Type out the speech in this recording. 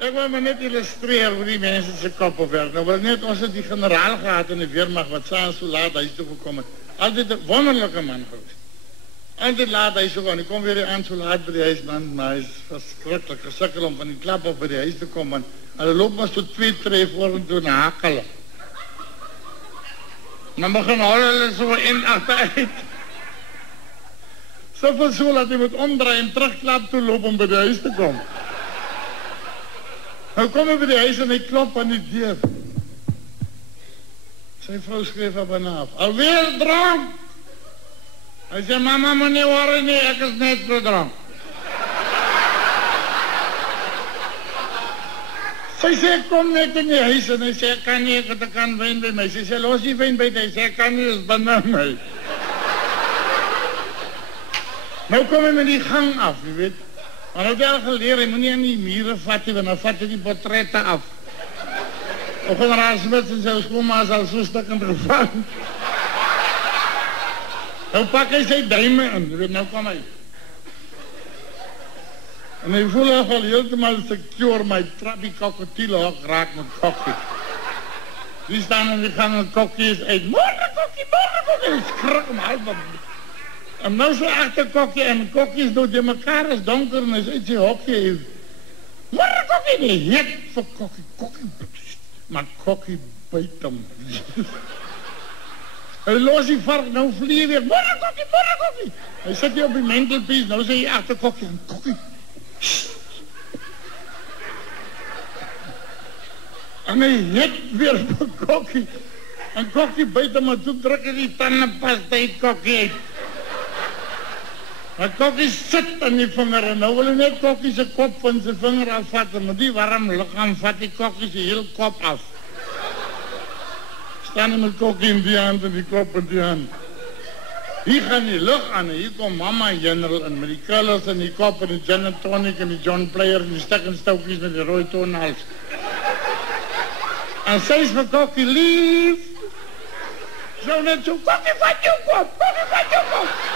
Ek wil maar net illustreer hoe die mense se koppe werk. Nou wil net ons het die generaal gehad in die weermag wat saans so laat huis toe gekom het. Altyd 'n wonderlike man geweest. Altyd laat huis toe gaan. Hy kom weer aan so laat by die huis man, maar hy is verskriklik gesukkel om van die klap af by die huis te kom man. Hulle loop maar so 2 tree vorentoe na hakkel. Dan begin hulle so in agteruit. Soveel so dat hy moet omdraai en terugklap toe loop om by die huis te kom. Nou kom hy by die huis en hy klop aan die deur. Sy vrou skryf op en af. Alweer drank! Hy sê, mama, moet nie worry nie, ek is net so drank. Sy sê, kom net in die huis en hy sê, ek kan nie, ek kan wijn by my. Sy sê, los die wijn by my. Hy sê, ek kan nie, is binne my. Nou kom hy met die gang af, jy weet. Maar nou het hy al geleer, hy moet nie aan die mure vat, want dan vat hy die portrette af. Of generaal Smits en sy skoonma is al so stikkend gevang. Nou pak hy sy duime in, jy weet, nou kom hy. En hy voel al heeltemal secure, my trappie koketiele ook raak met kokkie. Die staan in die gang en kokkie is uit. Morgen kokkie, hy skrik om half. En nou so achter kokkie en kokkie is nou die mekaar is donker en is uit sy hokje. Morgen kokkie, die heet vir kokkie, maar kokkie byt hom. Hy los die vark, nou vlieg weer, morgen kokkie. Hy sit hier op die mantelpiece, nou sê hy achter kokkie en kokkie. En hy het weer vir kokkie. En kokkie byt hom, en toe druk hy die tandenpasta uit kokkie uit. Maar kokkie sit aan die vinger, en nou wil hy net kokkie sy kop van sy vinger afvat, en met die warm lichaam vat die kokkie sy heel kop af. Staan hy met kokkie in die hand en die kop in die hand. Hier gaan die lucht aan, en hier kom mama General in, met die krullers en die kop en die gin and tonic en die John Player en die stik en stoutjies met die rooi toonhals. En sy is vir kokkie lief. Zo net so, kokkie vat jou kop, kokkie vat jou kop.